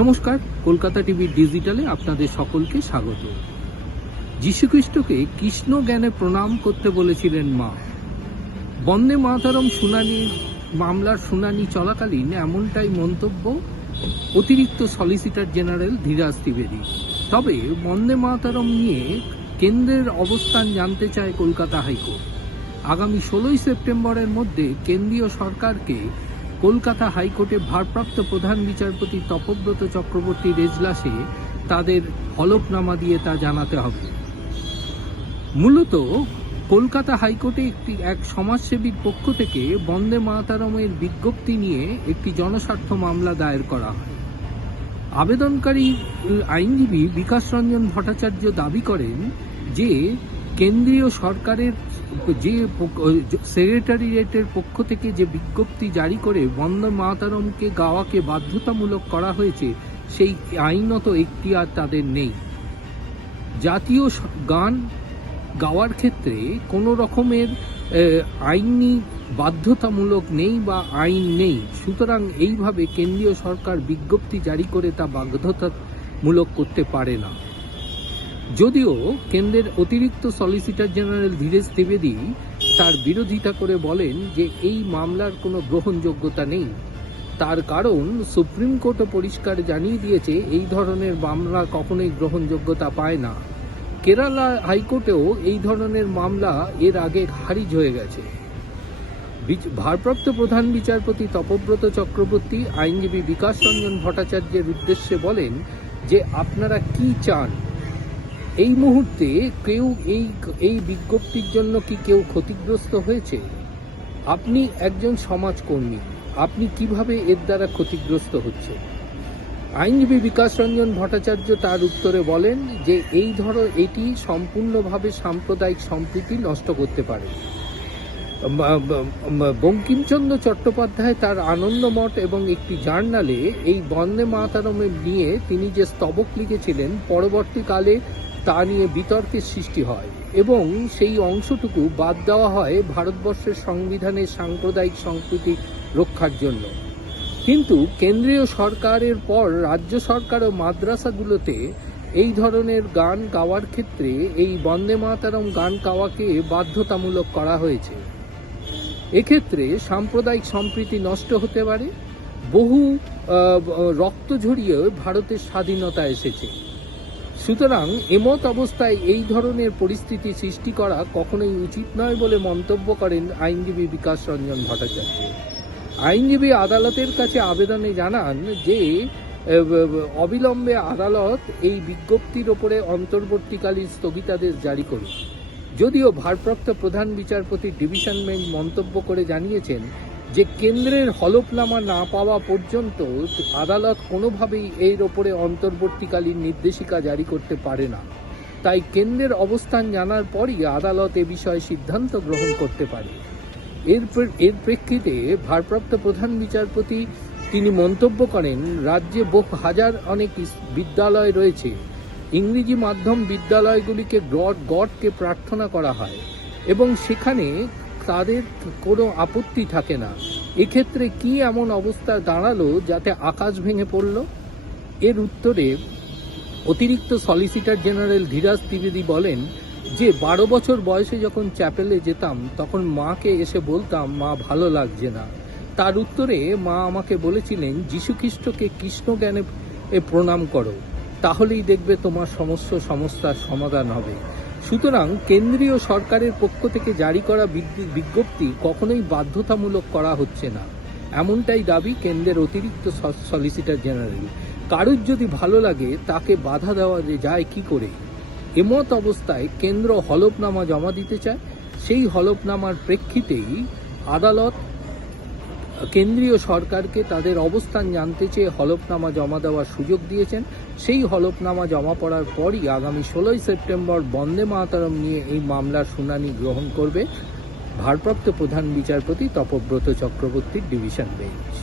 নমস্কার, কলকাতা টিভি ডিজিটালে আপনাদের সকলকে স্বাগত। যীশুখ্রিস্টকে কৃষ্ণ জ্ঞানে প্রণাম করতে বলেছিলেন মা। বন্দে মাতরম মামলার শুনানি চলাকালীন এমনটাই মন্তব্য অতিরিক্ত সলিসিটর জেনারেল ধীরাজ ত্রিবেদী। তবে বন্দে মাতরম নিয়ে কেন্দ্রের অবস্থান জানতে চায় কলকাতা হাইকোর্ট। আগামী 16 সেপ্টেম্বরের মধ্যে কেন্দ্রীয় সরকারকে কলকাতা হাইকোর্টে ভারপ্রাপ্ত প্রধান বিচারপতি তপব্রত চক্রবর্তীর এজলাসে তাদের হলফনামা দিয়ে তা জানাতে হবে। মূলত কলকাতা হাইকোর্টে এক সমাজসেবীর পক্ষ থেকে বন্দে মাতরমের বিজ্ঞপ্তি নিয়ে একটি জনস্বার্থ মামলা দায়ের করা হয়। আবেদনকারী আইনজীবী বিকাশ রঞ্জন ভট্টাচার্য দাবি করেন যে কেন্দ্রীয় সরকারের যে সেক্রেটারিয়েটের পক্ষ থেকে যে বিজ্ঞপ্তি জারি করে বন্দে মাতরমকে গাওয়াকে বাধ্যতামূলক করা হয়েছে, সেই আইনত এখতিয়ার তাদের নেই। জাতীয় গান গাওয়ার ক্ষেত্রে কোনো রকমের আইনি বাধ্যতামূলক নেই বা আইন নেই। সুতরাং এইভাবে কেন্দ্রীয় সরকার বিজ্ঞপ্তি জারি করে তা বাধ্যতামূলক করতে পারে না। যদিও কেন্দ্রের অতিরিক্ত সলিসিটর জেনারেল ধীরাজ ত্রিবেদী তার বিরোধিতা করে বলেন যে এই মামলার কোনো গ্রহণযোগ্যতা নেই। তার কারণ সুপ্রিম কোর্টও পরিষ্কার জানিয়ে দিয়েছে এই ধরনের মামলা কখনোই গ্রহণযোগ্যতা পায় না। কেরালা হাইকোর্টেও এই ধরনের মামলা এর আগে খারিজ হয়ে গেছে। ভারপ্রাপ্ত প্রধান বিচারপতি তপব্রত চক্রবর্তী আইনজীবী বিকাশ রঞ্জন ভট্টাচার্যের উদ্দেশ্যে বলেন যে আপনারা কি চান? এই মুহূর্তে কেউ এই বিজ্ঞপ্তির জন্য কি কেউ ক্ষতিগ্রস্ত হয়েছে? আপনি একজন সমাজকর্মী, আপনি কিভাবে এর দ্বারা ক্ষতিগ্রস্ত হচ্ছে? আইনজীবী বিকাশ রঞ্জন ভট্টাচার্য তার উত্তরে বলেন যে এটি সম্পূর্ণভাবে সাম্প্রদায়িক সম্প্রীতি নষ্ট করতে পারে। বঙ্কিমচন্দ্র চট্টোপাধ্যায় তার আনন্দমঠ এবং একটি জার্নালে এই বন্দে মাতরমের নিয়ে তিনি যে স্তবক লিখেছিলেন, পরবর্তীকালে তা নিয়ে বিতর্কের সৃষ্টি হয় এবং সেই অংশটুকু বাদ দেওয়া হয় ভারতবর্ষের সংবিধানের সাম্প্রদায়িক সম্প্রীতি রক্ষার জন্য। কিন্তু কেন্দ্রীয় সরকারের পর রাজ্য সরকার ও মাদ্রাসাগুলোতে এই ধরনের গান গাওয়ার ক্ষেত্রে এই বন্দে মাতরম গান গাওয়াকে বাধ্যতামূলক করা হয়েছে। এক্ষেত্রে সাম্প্রদায়িক সম্প্রীতি নষ্ট হতে পারে। বহু রক্ত ঝরিয়ে ভারতের স্বাধীনতা এসেছে। সুতরাং এমত অবস্থায় এই ধরনের পরিস্থিতি সৃষ্টি করা কখনোই উচিত নয় বলে মন্তব্য করেন আইনজীবী বিকাশ রঞ্জন ভট্টাচার্য। আইনজীবী আদালতের কাছে আবেদনে জানান যে অবিলম্বে আদালত এই বিজ্ঞপ্তির ওপরে অন্তর্বর্তীকালীন স্থগিতাদেশ জারি করুন। যদিও ভারপ্রাপ্ত প্রধান বিচারপতি ডিভিশন বেঞ্চ মন্তব্য করে জানিয়েছেন যে কেন্দ্রের হলফনামা না পাওয়া পর্যন্ত আদালত কোনোভাবেই এর ওপরে অন্তর্বর্তীকালীন নির্দেশিকা জারি করতে পারে না। তাই কেন্দ্রের অবস্থান জানার পরই আদালত এ বিষয়ে সিদ্ধান্ত গ্রহণ করতে পারে। এর প্রেক্ষিতে ভারপ্রাপ্ত প্রধান বিচারপতি তিনি মন্তব্য করেন, রাজ্যে অনেক বিদ্যালয় রয়েছে। ইংরেজি মাধ্যম বিদ্যালয়গুলিকে গডকে প্রার্থনা করা হয় এবং সেখানে তাদের কোনো আপত্তি থাকে না। এক্ষেত্রে কি এমন অবস্থা দাঁড়ালো যাতে আকাশ ভেঙে পড়ল? এর উত্তরে অতিরিক্ত সলিসিটর জেনারেল ধীরাজ ত্রিবেদী বলেন যে 12 বছর বয়সে যখন চ্যাপেলে যেতাম তখন মাকে এসে বলতাম, মা ভালো লাগছে না। তার উত্তরে মা আমাকে বলেছিলেন, যীশুখ্রিস্টকে কৃষ্ণ জ্ঞানে প্রণাম করো, তাহলেই দেখবে তোমার সমস্ত সমস্যার সমাধান হবে। সুতরাং কেন্দ্রীয় সরকারের পক্ষ থেকে জারি করা বিজ্ঞপ্তি কখনোই বাধ্যতামূলক করা হচ্ছে না, এমনটাই দাবি কেন্দ্রের অতিরিক্ত সলিসিটর জেনারেল। কারুর যদি ভালো লাগে তাকে বাধা দেওয়া যায় কি করে? এমত অবস্থায় কেন্দ্র হলফনামা জমা দিতে চায়। সেই হলফনামার প্রেক্ষিতেই আদালত কেন্দ্রীয় সরকারকে তাদের অবস্থান জানতে চেয়ে হলফনামা জমা দেওয়ার সুযোগ দিয়েছেন। সেই হলফনামা জমা পড়ার পরই আগামী 16 সেপ্টেম্বর বন্দে মাতরম নিয়ে এই মামলার শুনানি গ্রহণ করবে ভারপ্রাপ্ত প্রধান বিচারপতি তপব্রত চক্রবর্তীর ডিভিশন বেঞ্চ।